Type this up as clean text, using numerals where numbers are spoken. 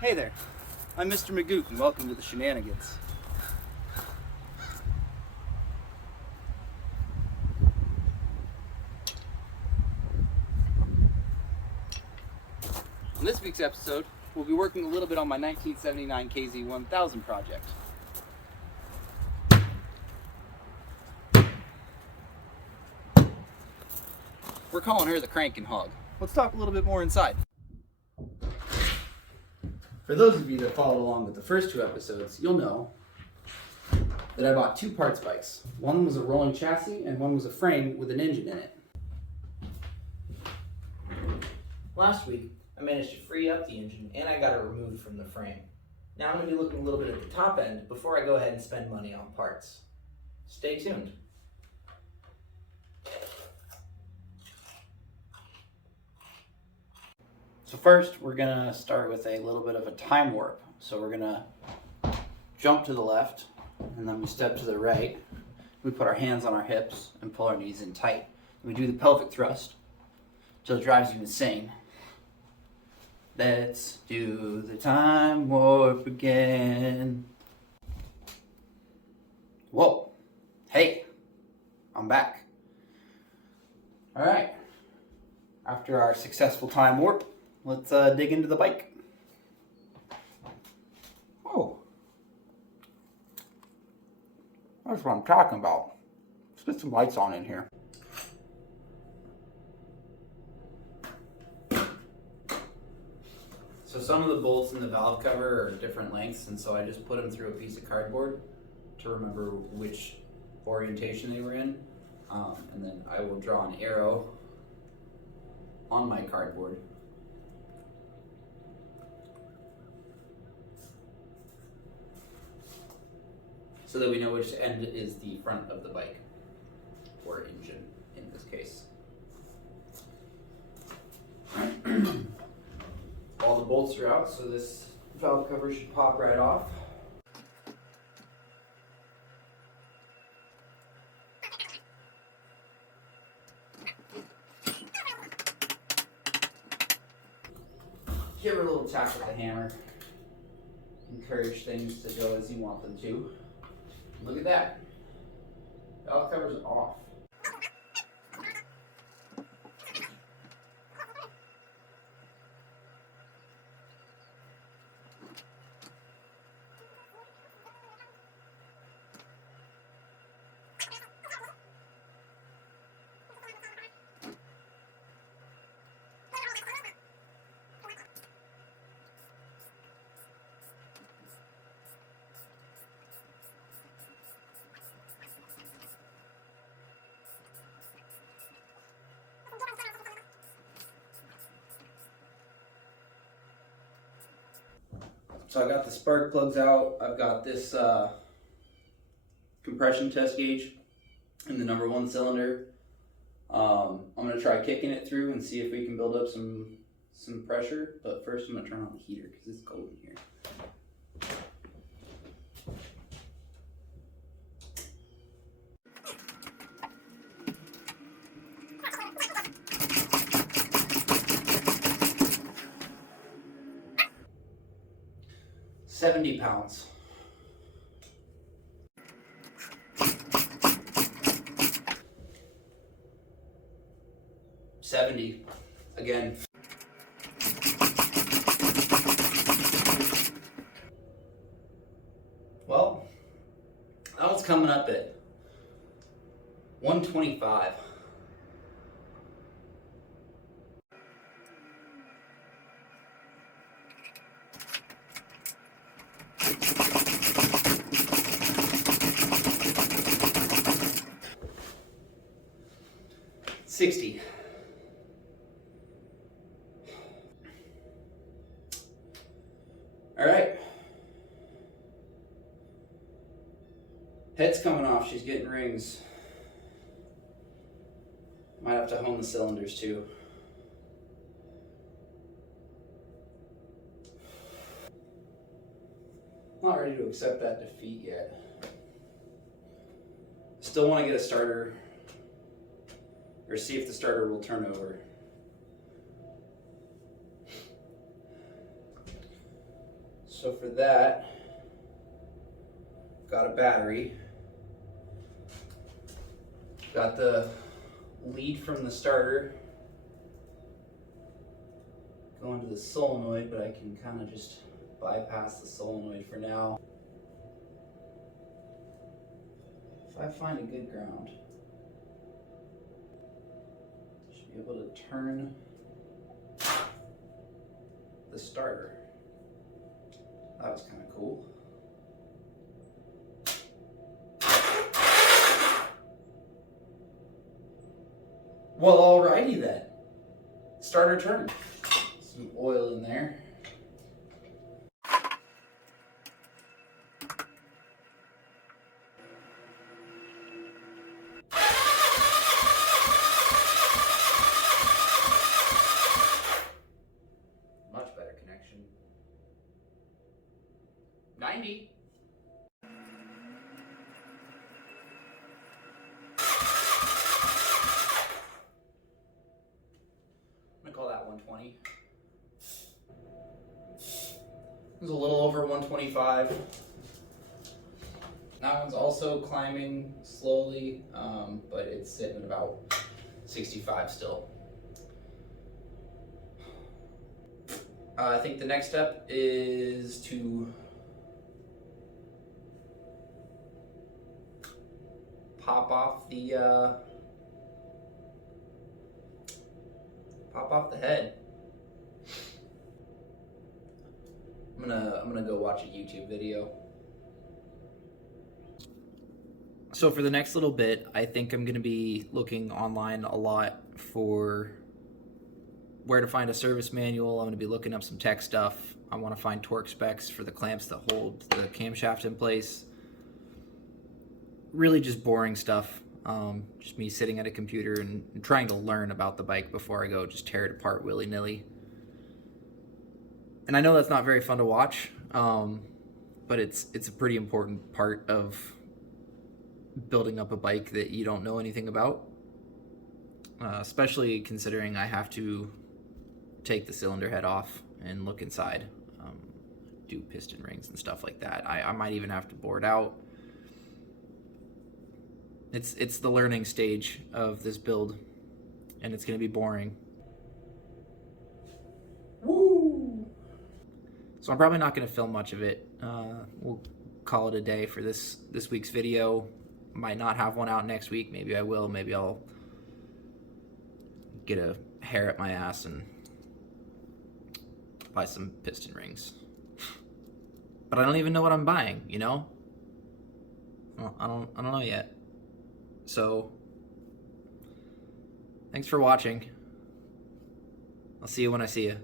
Hey there, I'm Mr. Magoo, and welcome to the Shenanigans. On this week's episode, we'll be working a little bit on my 1979 KZ1000 project. We're calling her the Crankenhog. Let's talk a little bit more inside. For those of you that followed along with the first two episodes, you'll know that I bought two parts bikes. One was a rolling chassis and one was a frame with an engine in it. Last week, I managed to free up the engine and I got it removed from the frame. Now I'm going to be looking a little bit at the top end before I go ahead and spend money on parts. Stay tuned. So first, we're gonna start with a little bit of a time warp. So we're gonna jump to the left, and then we step to the right. We put our hands on our hips and pull our knees in tight. We do the pelvic thrust till it drives you insane. Let's do the time warp again. Whoa, hey, I'm back. All right, after our successful time warp, let's dig into the bike. Oh, that's what I'm talking about. Let's put some lights on in here. So some of the bolts in the valve cover are different lengths, and so I just put them through a piece of cardboard to remember which orientation they were in. And then I will draw an arrow on my cardboard so that we know which end is the front of the bike, or engine in this case. All the bolts are out, so this valve cover should pop right off. Give her a little tap with the hammer. Encourage things to go as you want them to. Look at that. Valve cover's off. So I got the spark plugs out. I've got this compression test gauge in the number 1 cylinder. I'm gonna try kicking it through and see if we can build up some pressure. But first I'm gonna turn on the heater because it's cold in here. £70. $70 again. Well, that one's coming up at 125. $60. All right. Head's coming off. She's getting rings. Might have to hone the cylinders too. Not ready to accept that defeat yet. Still want to get a starter, or see if the starter will turn over. So for that, got a battery. Got the lead from the starter going to the solenoid, but I can kind of just bypass the solenoid for now. If I find a good ground, I should be able to turn the starter. That was kind of cool. Well, alrighty then. Starter turned. Some oil in there. Much better connection. 90. I'm gonna call that 120. It was a little over 125. That one's also climbing slowly, but it's sitting at about 65 still. I think the next step is to pop off the head. I'm gonna go watch a YouTube video. So for the next little bit, I think I'm gonna be looking online a lot for where to find a service manual. I'm gonna be looking up some tech stuff. I want to find torque specs for the clamps that hold the camshaft in place. Really just boring stuff. Just me sitting at a computer and trying to learn about the bike before I go just tear it apart willy-nilly. And I know that's not very fun to watch, but it's a pretty important part of building up a bike that you don't know anything about, especially considering I have to take the cylinder head off and look inside, do piston rings and stuff like that. I might even have to bore it out. It's the learning stage of this build, and it's going to be boring. Woo! So I'm probably not going to film much of it. We'll call it a day for this week's video. Might not have one out next week. Maybe I will. Maybe I'll get a hair at my ass and buy some piston rings. But I don't even know what I'm buying, you know? I don't know yet. So, thanks for watching. I'll see you when I see you.